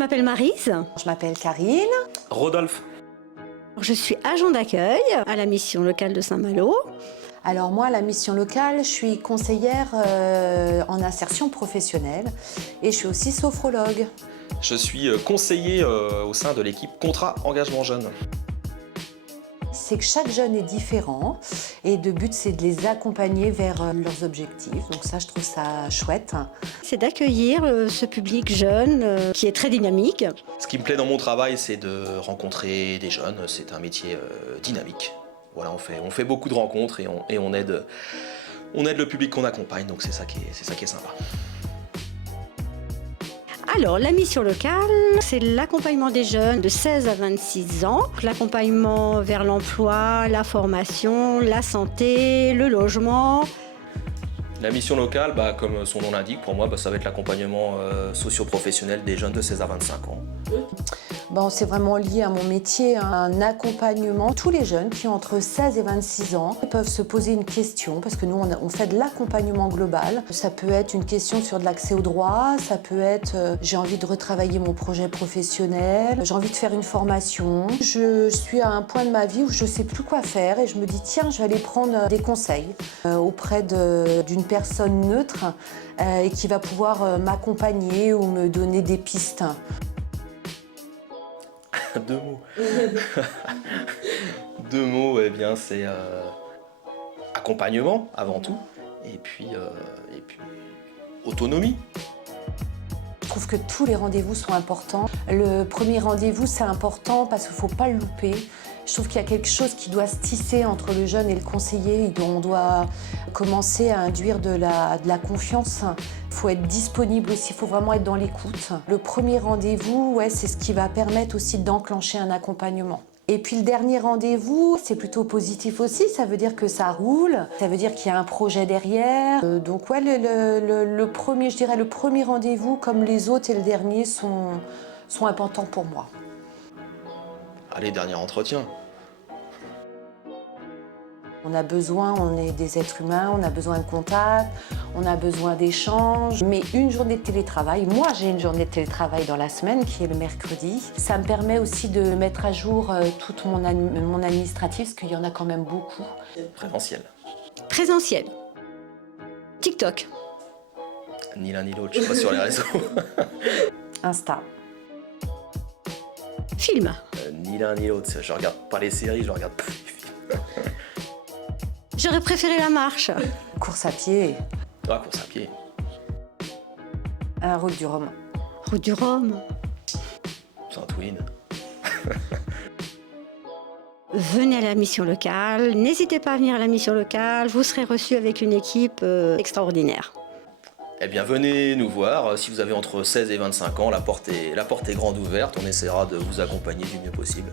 m'appelle Maryse. Je m'appelle Karine. Rodolphe. Je suis agent d'accueil à la mission locale de Saint-Malo. Alors moi, à la mission locale, je suis conseillère en insertion professionnelle et je suis aussi sophrologue. Je suis conseiller au sein de l'équipe Contrat Engagement Jeune. C'est que chaque jeune est différent et le but, c'est de les accompagner vers leurs objectifs. Donc ça, je trouve ça chouette. C'est d'accueillir ce public jeune qui est très dynamique. Ce qui me plaît dans mon travail, c'est de rencontrer des jeunes. C'est un métier dynamique. Voilà, on fait beaucoup de rencontres et on aide le public qu'on accompagne, donc c'est ça qui est sympa. Alors, la mission locale, c'est l'accompagnement des jeunes de 16 à 26 ans, l'accompagnement vers l'emploi, la formation, la santé, le logement. La mission locale, comme son nom l'indique, pour moi, ça va être l'accompagnement socio-professionnel des jeunes de 16 à 25 ans. C'est vraiment lié à mon métier, un accompagnement. Tous les jeunes qui ont entre 16 et 26 ans peuvent se poser une question, parce que nous, on fait de l'accompagnement global. Ça peut être une question sur de l'accès au droit, ça peut être j'ai envie de retravailler mon projet professionnel, j'ai envie de faire une formation. Je suis à un point de ma vie où je ne sais plus quoi faire et je me dis tiens, je vais aller prendre des conseils auprès d'une personne neutre et qui va pouvoir m'accompagner ou me donner des pistes. 2 mots. 2 mots, c'est accompagnement avant tout, et puis autonomie. Je trouve que tous les rendez-vous sont importants. Le premier rendez-vous, c'est important parce qu'il ne faut pas le louper. Je trouve qu'il y a quelque chose qui doit se tisser entre le jeune et le conseiller. On doit commencer à induire de la confiance. Il faut être disponible aussi, il faut vraiment être dans l'écoute. Le premier rendez-vous, c'est ce qui va permettre aussi d'enclencher un accompagnement. Et puis le dernier rendez-vous, c'est plutôt positif aussi, ça veut dire que ça roule, ça veut dire qu'il y a un projet derrière. Donc le premier rendez-vous, comme les autres et le dernier, sont importants pour moi. Allez, dernier entretien. On a besoin, on est des êtres humains, on a besoin de contact, on a besoin d'échanges. Mais une journée de télétravail, moi j'ai une journée de télétravail dans la semaine qui est le mercredi. Ça me permet aussi de mettre à jour tout mon administratif, parce qu'il y en a quand même beaucoup. Présentiel. Présentiel. TikTok. Ni l'un ni l'autre, je suis pas sur les réseaux. Insta. Film. Ni l'un ni l'autre, je regarde pas les séries, je regarde pas les films. J'aurais préféré la marche. Course à pied. Ah, course à pied. Route du Rhum. Route du Rhum. Saint-Twin. Venez à la mission locale, n'hésitez pas à venir à la mission locale, vous serez reçus avec une équipe extraordinaire. Eh bien, venez nous voir. Si vous avez entre 16 et 25 ans, la porte est grande ouverte. On essaiera de vous accompagner du mieux possible.